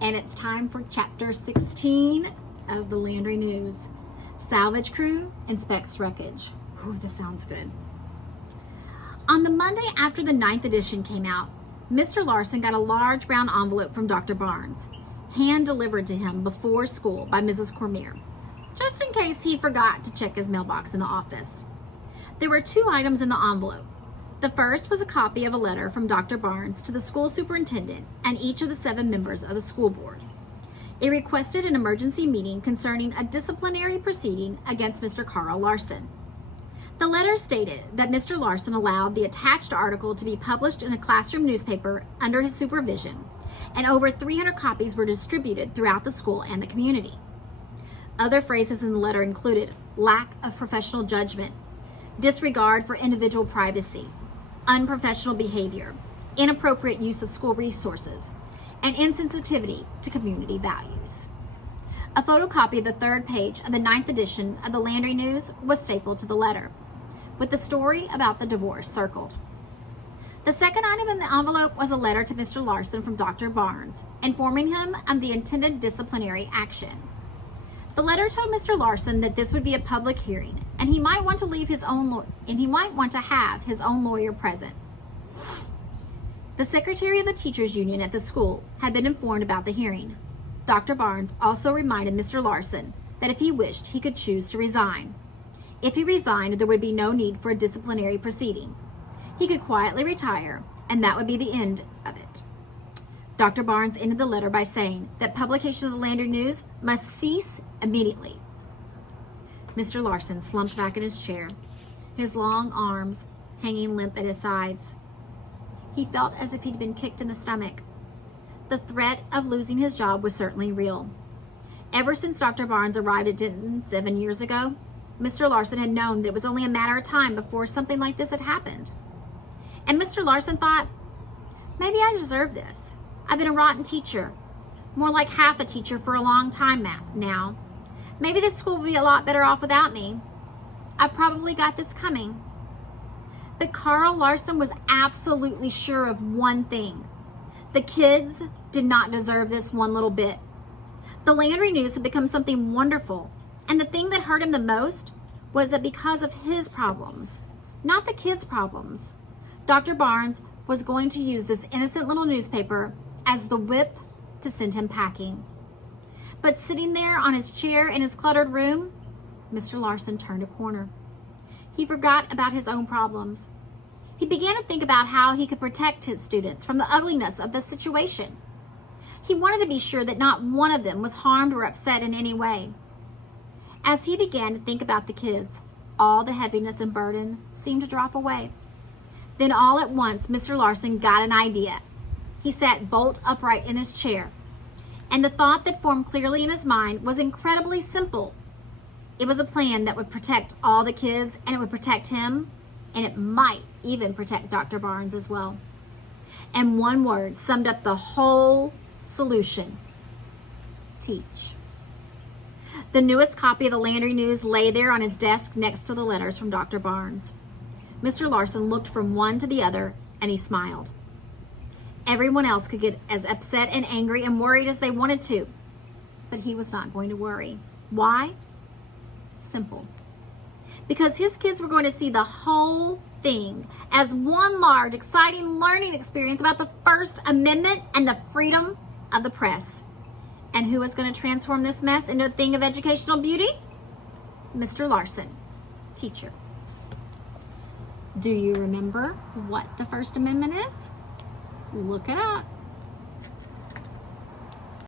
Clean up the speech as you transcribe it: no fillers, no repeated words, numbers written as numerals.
and it's time for chapter 16 of the Landry News. Salvage crew inspects wreckage. Ooh, this sounds good. On the Monday after the 9th edition came out, Mr. Larson got a large brown envelope from Dr. Barnes, hand-delivered to him before school by Mrs. Cormier, just in case he forgot to check his mailbox in the office. There were 2 items in the envelope. The first was a copy of a letter from Dr. Barnes to the school superintendent and each of the 7 members of the school board. It requested an emergency meeting concerning a disciplinary proceeding against Mr. Carl Larson. The letter stated that Mr. Larson allowed the attached article to be published in a classroom newspaper under his supervision, and over 300 copies were distributed throughout the school and the community. Other phrases in the letter included lack of professional judgment, disregard for individual privacy, unprofessional behavior, inappropriate use of school resources, and insensitivity to community values. A photocopy of the 3rd page of the 9th edition of the Landry News was stapled to the letter, with the story about the divorce circled. The second item in the envelope was a letter to Mr. Larson from Dr. Barnes, informing him of the intended disciplinary action. The letter told Mr. Larson that this would be a public hearing, and he might want to have his own lawyer present. The secretary of the teachers union at the school had been informed about the hearing. Dr. Barnes also reminded Mr. Larson that if he wished, he could choose to resign. If he resigned, there would be no need for a disciplinary proceeding. He could quietly retire, and that would be the end of it. Dr. Barnes ended the letter by saying that publication of the Landry News must cease immediately. Mr. Larson slumped back in his chair, his long arms hanging limp at his sides. He felt as if he'd been kicked in the stomach. The threat of losing his job was certainly real. Ever since Dr. Barnes arrived at Denton 7 years ago, Mr. Larson had known that it was only a matter of time before something like this had happened. And Mr. Larson thought, maybe I deserve this. I've been a rotten teacher, more like half a teacher for a long time now. Maybe this school will be a lot better off without me. I probably got this coming. But Carl Larson was absolutely sure of one thing. The kids did not deserve this one little bit. The Landry News had become something wonderful, and the thing that hurt him the most was that because of his problems, not the kids' problems, Dr. Barnes was going to use this innocent little newspaper as the whip to send him packing. But sitting there on his chair in his cluttered room, Mr. Larson turned a corner. He forgot about his own problems. He began to think about how he could protect his students from the ugliness of the situation. He wanted to be sure that not one of them was harmed or upset in any way. As he began to think about the kids, all the heaviness and burden seemed to drop away. Then all at once, Mr. Larson got an idea. He sat bolt upright in his chair, and the thought that formed clearly in his mind was incredibly simple. It was a plan that would protect all the kids, and it would protect him, and it might even protect Dr. Barnes as well. And one word summed up the whole solution: teach. The newest copy of the Landry News lay there on his desk next to the letters from Dr. Barnes. Mr. Larson looked from one to the other, and he smiled. Everyone else could get as upset and angry and worried as they wanted to, but he was not going to worry. Why? Simple. Because his kids were going to see the whole thing as one large, exciting learning experience about the First Amendment and the freedom of the press. And who was going to transform this mess into a thing of educational beauty? Mr. Larson, teacher. Do you remember what the First Amendment is? Look it up.